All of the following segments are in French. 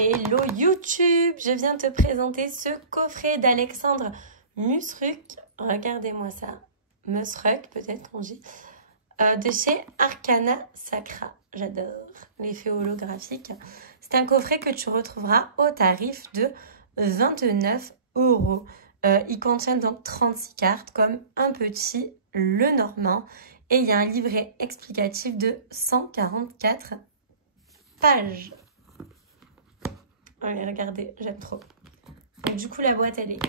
Hello YouTube, je viens te présenter ce coffret d'Alexandre Musruck. Regardez-moi ça, Musruck peut-être qu'on dit, de chez Arcana Sacra. J'adore l'effet holographique. C'est un coffret que tu retrouveras au tarif de 29 €. Il contient donc 36 cartes comme un petit Le Normand et il y a un livret explicatif de 144 pages. Allez, regardez, j'aime trop. Donc, du coup, la boîte, elle est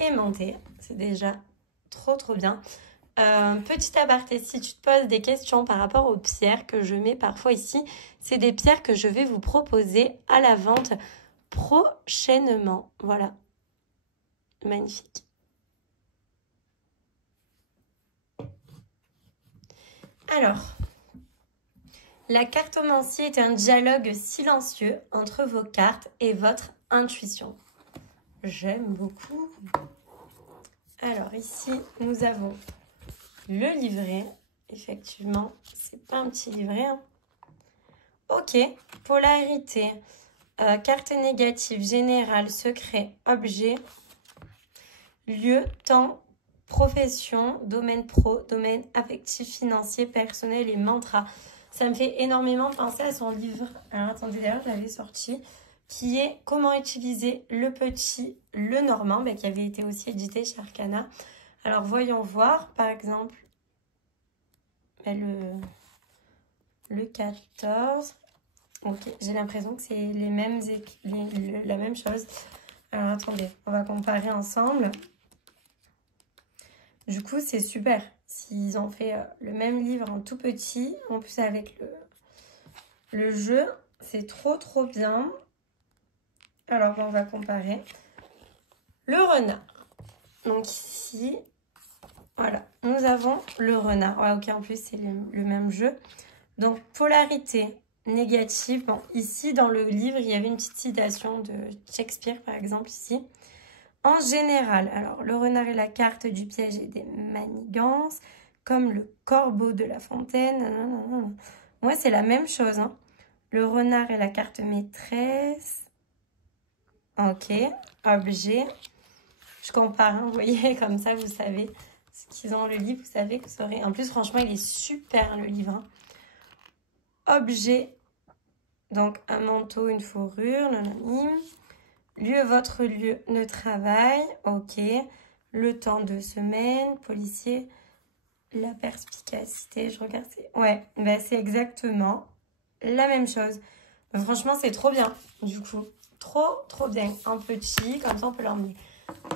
aimantée. C'est déjà trop bien. Petit aparté, si tu te poses des questions par rapport aux pierres que je mets parfois ici, c'est des pierres que je vais vous proposer à la vente prochainement. Voilà. Magnifique. Alors, la cartomancie est un dialogue silencieux entre vos cartes et votre intuition. J'aime beaucoup. Alors ici, nous avons le livret. Effectivement, c'est pas un petit livret. Hein. Ok, polarité, carte négative, générale, secret, objet, lieu, temps, profession, domaine pro, domaine affectif, financier, personnel et mantra. Ça me fait énormément penser à son livre. Alors attendez, d'ailleurs, je l'avais sorti. Qui est Comment utiliser le petit Le Normand, qui avait été aussi édité chez Arcana. Alors voyons voir, par exemple, le 14. Ok, j'ai l'impression que c'est la même chose. Alors attendez, on va comparer ensemble. Du coup, c'est super. S'ils ont fait le même livre en tout petit, en plus avec le jeu, c'est trop bien. Alors, on va comparer. Le renard. Donc ici, voilà, nous avons le renard. Ouais, ok, en plus, c'est le même jeu. Donc, polarité négative. Bon, ici, dans le livre, il y avait une petite citation de Shakespeare, par exemple, ici. En général, alors, le renard est la carte du piège et des manigances, comme le corbeau de la fontaine. Moi, c'est la même chose. Hein. Le renard est la carte maîtresse. Ok, objet. Je compare, hein, vous voyez, comme ça, vous savez ce qu'ils ont le livre, vous savez que vous saurez. En plus, franchement, il est super, le livre. Hein. Objet, donc un manteau, une fourrure, nanani. Lieu, votre lieu de travail, ok. Le temps, 2 semaines, policier, la perspicacité, je regarde, ouais, c'est exactement la même chose. Mais franchement, c'est trop bien, du coup. Trop bien. En petit, comme ça, on peut l'emmener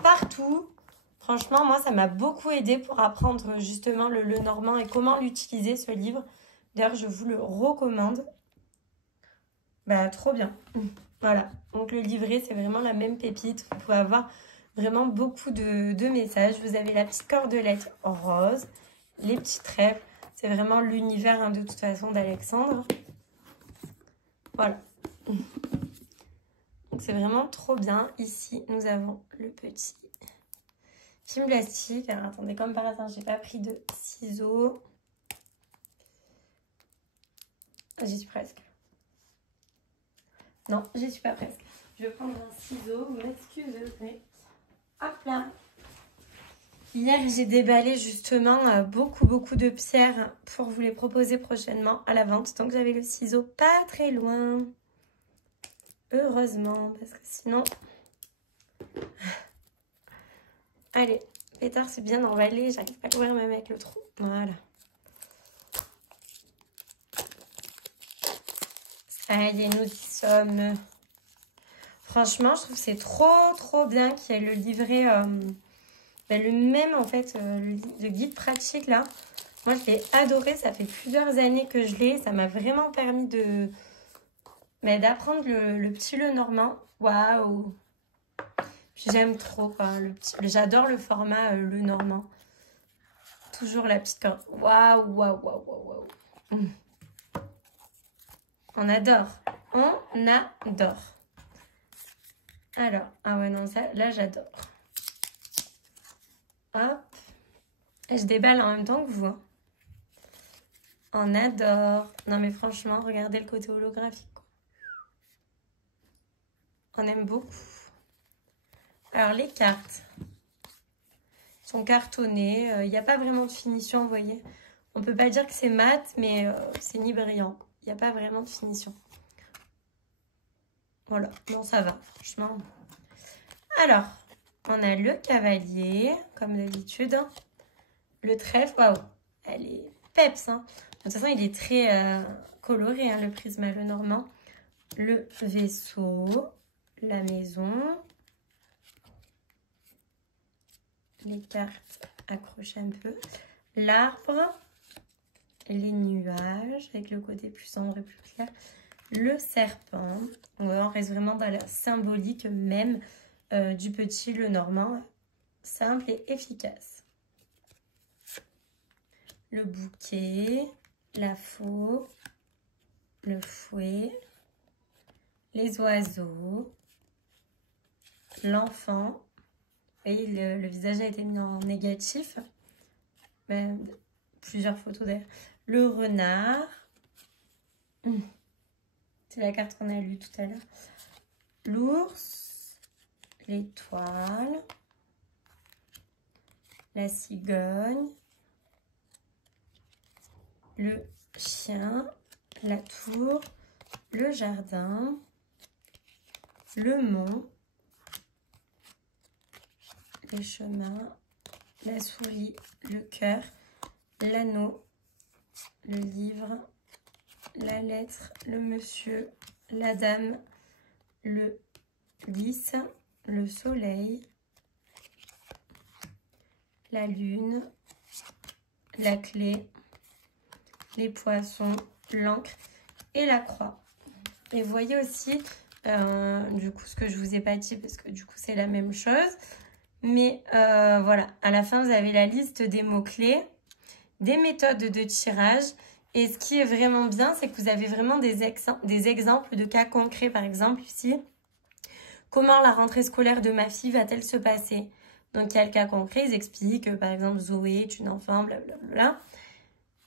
partout. Franchement, moi, ça m'a beaucoup aidé pour apprendre justement le Normand et comment l'utiliser, ce livre. D'ailleurs, je vous le recommande. Trop bien. Voilà. Donc, le livret, c'est vraiment la même pépite. Vous pouvez avoir vraiment beaucoup de messages. Vous avez la petite cordelette rose, les petits trèfles. C'est vraiment l'univers, hein, de toute façon, d'Alexandre. Voilà. Donc, c'est vraiment trop bien. Ici, nous avons le petit film plastique. Alors, attendez, comme par hasard, j'ai pas pris de ciseaux. J'y suis presque. Non, j'y suis pas presque. Je vais prendre un ciseau. Vous m'excuserez. Hop là. Hier, j'ai déballé justement beaucoup de pierres pour vous les proposer prochainement à la vente. Donc, j'avais le ciseau pas très loin. Heureusement, parce que sinon... Allez, pétard, c'est bien emballé. J'arrive pas à l'ouvrir même avec le trou. Voilà. Allez, nous y sommes. Franchement, je trouve que c'est trop bien qu'il y ait le livret... le même, en fait, le guide pratique, là. Moi, je l'ai adoré. Ça fait plusieurs années que je l'ai. Ça m'a vraiment permis d'apprendre le petit Le Normand. Waouh! J'aime trop, quoi. J'adore le format Le Normand. Toujours la petite corde. Waouh! On adore. On adore. Alors, ah ouais, non, ça, là, j'adore. Hop. Et je déballe en même temps que vous. Hein. On adore. Non, mais franchement, regardez le côté holographique. Quoi. On aime beaucoup. Alors, les cartes sont cartonnées. Il n'y a pas vraiment de finition, vous voyez. On ne peut pas dire que c'est mat, mais c'est ni brillant. Il n'y a pas vraiment de finition. Voilà, non, ça va, franchement. Alors, on a le cavalier, comme d'habitude. Le trèfle, waouh, elle est peps. Hein. De toute façon, il est très coloré, hein, le prisme le normand. Le vaisseau, la maison. Les cartes accrochées un peu. L'arbre, les nuages, avec le côté plus sombre et plus clair. Le serpent. On reste vraiment dans la symbolique même du petit le normand. Simple et efficace. Le bouquet, la faux, le fouet, les oiseaux, l'enfant. Vous voyez, le visage a été mis en négatif. Même plusieurs photos d'ailleurs. Le renard. C'est la carte qu'on a lue tout à l'heure. L'ours, l'étoile, la cigogne, le chien, la tour, le jardin, le mont, les chemins, la souris, le cœur, l'anneau, le livre, la lettre, le monsieur, la dame, le lys, le soleil, la lune, la clé, les poissons, l'encre et la croix. Et vous voyez aussi, du coup, ce que je vous ai pas dit, parce que du coup, c'est la même chose. Mais voilà, à la fin, vous avez la liste des mots-clés, des méthodes de tirage. Et ce qui est vraiment bien, c'est que vous avez vraiment des exemples de cas concrets. Par exemple, ici, comment la rentrée scolaire de ma fille va-t-elle se passer? Donc, il y a le cas concret. Ils expliquent, par exemple, Zoé est une enfant, blablabla.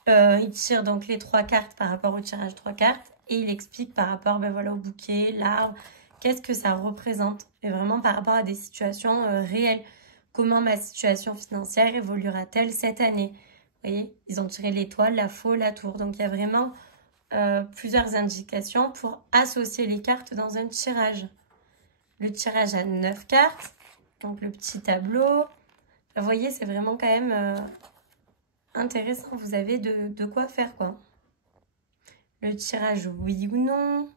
Il tire donc les 3 cartes par rapport au tirage 3 cartes. Et il explique par rapport voilà, au bouquet, l'arbre, qu'est-ce que ça représente. Et vraiment par rapport à des situations réelles. Comment ma situation financière évoluera-t-elle cette année? Vous voyez, ils ont tiré l'étoile, la faux, la tour. Donc, il y a vraiment plusieurs indications pour associer les cartes dans un tirage. Le tirage a 9 cartes. Donc, le petit tableau. Vous voyez, c'est vraiment quand même intéressant. Vous avez de quoi faire, quoi. Le tirage oui ou non.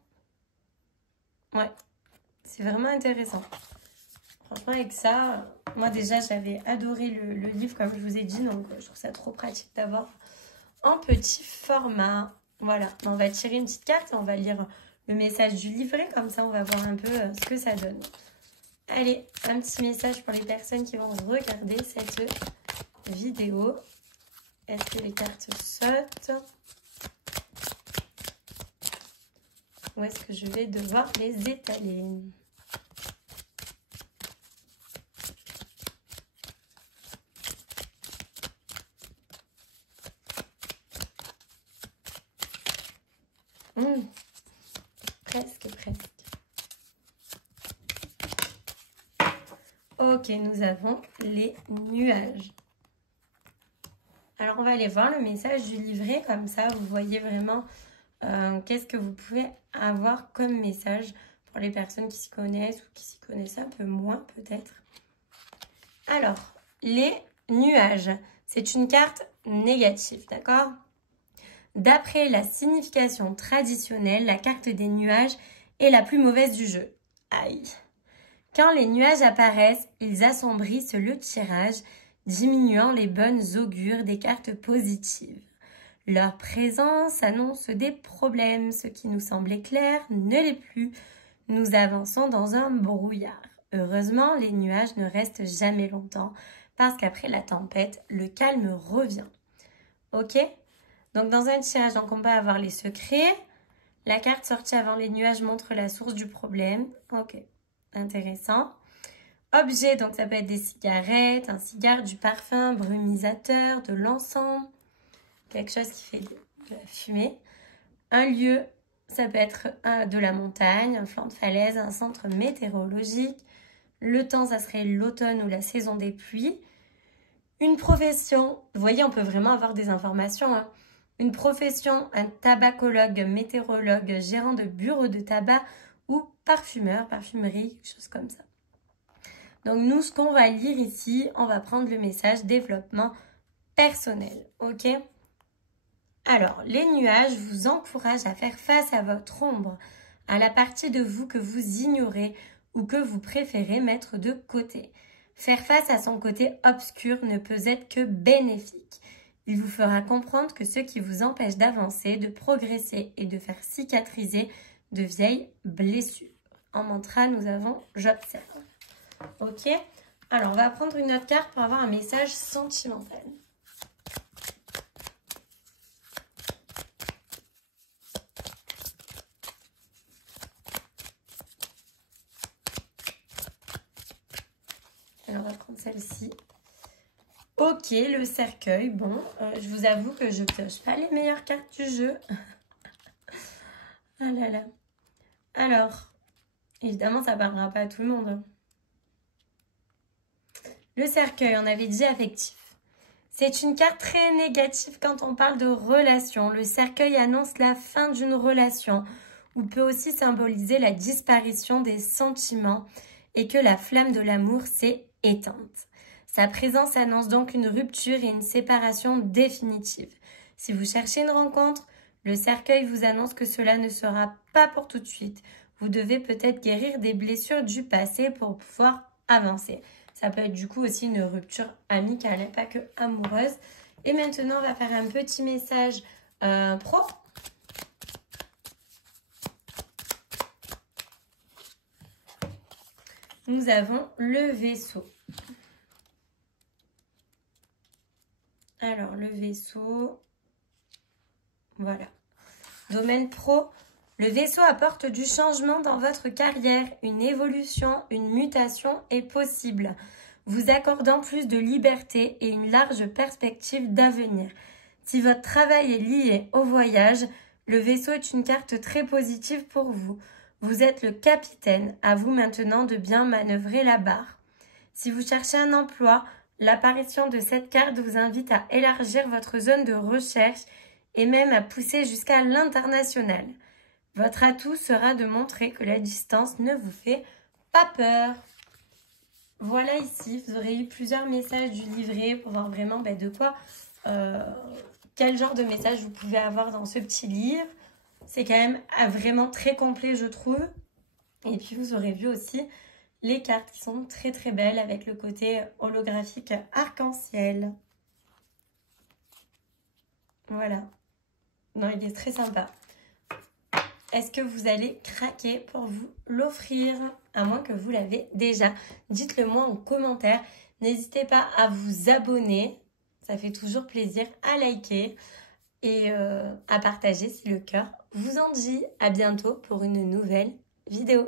Ouais, c'est vraiment intéressant. Franchement, avec ça, moi déjà, j'avais adoré le livre, comme je vous ai dit. Donc, je trouve ça trop pratique d'avoir en petit format. Voilà, on va tirer une petite carte et on va lire le message du livret. Comme ça, on va voir un peu ce que ça donne. Allez, un petit message pour les personnes qui vont regarder cette vidéo. Est-ce que les cartes sautent? Ou est-ce que je vais devoir les étaler? Presque. Ok, nous avons les nuages. Alors, on va aller voir le message du livret. Comme ça, vous voyez vraiment qu'est-ce que vous pouvez avoir comme message pour les personnes qui s'y connaissent ou qui s'y connaissent un peu moins peut-être. Alors, les nuages, c'est une carte négative, d'accord? D'après la signification traditionnelle, la carte des nuages est la plus mauvaise du jeu. Aïe! Quand les nuages apparaissent, ils assombrissent le tirage, diminuant les bonnes augures des cartes positives. Leur présence annonce des problèmes. Ce qui nous semblait clair ne l'est plus. Nous avançons dans un brouillard. Heureusement, les nuages ne restent jamais longtemps parce qu'après la tempête, le calme revient. Ok? Donc, dans un tirage, on peut avoir les secrets. La carte sortie avant les nuages montre la source du problème. Ok, intéressant. Objet, donc ça peut être des cigarettes, un cigare, du parfum, brumisateur, de l'encens, quelque chose qui fait de la fumée. Un lieu, Ça peut être de la montagne, un flanc de falaise, un centre météorologique. Le temps, ça serait l'automne ou la saison des pluies. Une profession, vous voyez, on peut vraiment avoir des informations. Hein. Une profession, un tabacologue, météorologue, gérant de bureau de tabac ou parfumeur, parfumerie, quelque chose comme ça. Donc nous, ce qu'on va lire ici, on va prendre le message développement personnel. Ok ? Alors, les nuages vous encouragent à faire face à votre ombre, à la partie de vous que vous ignorez ou que vous préférez mettre de côté. Faire face à son côté obscur ne peut être que bénéfique. Il vous fera comprendre que ce qui vous empêche d'avancer, de progresser et de faire cicatriser de vieilles blessures. En mantra, nous avons « j'observe ». Ok ? Alors, on va prendre une autre carte pour avoir un message sentimental. Alors, on va prendre celle-ci. Ok, le cercueil. Bon, je vous avoue que je ne pioche pas les meilleures cartes du jeu. Ah là là. Alors, évidemment, ça ne parlera pas à tout le monde. Hein. Le cercueil, on avait dit affectif. C'est une carte très négative quand on parle de relation. Le cercueil annonce la fin d'une relation ou peut aussi symboliser la disparition des sentiments et que la flamme de l'amour s'est éteinte. Sa présence annonce donc une rupture et une séparation définitive. Si vous cherchez une rencontre, le cercueil vous annonce que cela ne sera pas pour tout de suite. Vous devez peut-être guérir des blessures du passé pour pouvoir avancer. Ça peut être du coup aussi une rupture amicale, et pas que amoureuse. Et maintenant, on va faire un petit message pro. Nous avons le vaisseau. Alors, le vaisseau, voilà. Domaine pro, le vaisseau apporte du changement dans votre carrière. Une évolution, une mutation est possible, vous accordant plus de liberté et une large perspective d'avenir. Si votre travail est lié au voyage, le vaisseau est une carte très positive pour vous. Vous êtes le capitaine, à vous maintenant de bien manœuvrer la barre. Si vous cherchez un emploi, l'apparition de cette carte vous invite à élargir votre zone de recherche et même à pousser jusqu'à l'international. Votre atout sera de montrer que la distance ne vous fait pas peur. Voilà ici, vous aurez eu plusieurs messages du livret pour voir vraiment de quoi, quel genre de message vous pouvez avoir dans ce petit livre. C'est quand même vraiment très complet, je trouve. Et puis, vous aurez vu aussi les cartes qui sont très très belles avec le côté holographique arc-en-ciel. Voilà. Non, il est très sympa. Est-ce que vous allez craquer pour vous l'offrir? À moins que vous l'avez déjà. Dites-le moi en commentaire. N'hésitez pas à vous abonner. Ça fait toujours plaisir. À liker et à partager si le cœur vous en dit. À bientôt pour une nouvelle vidéo.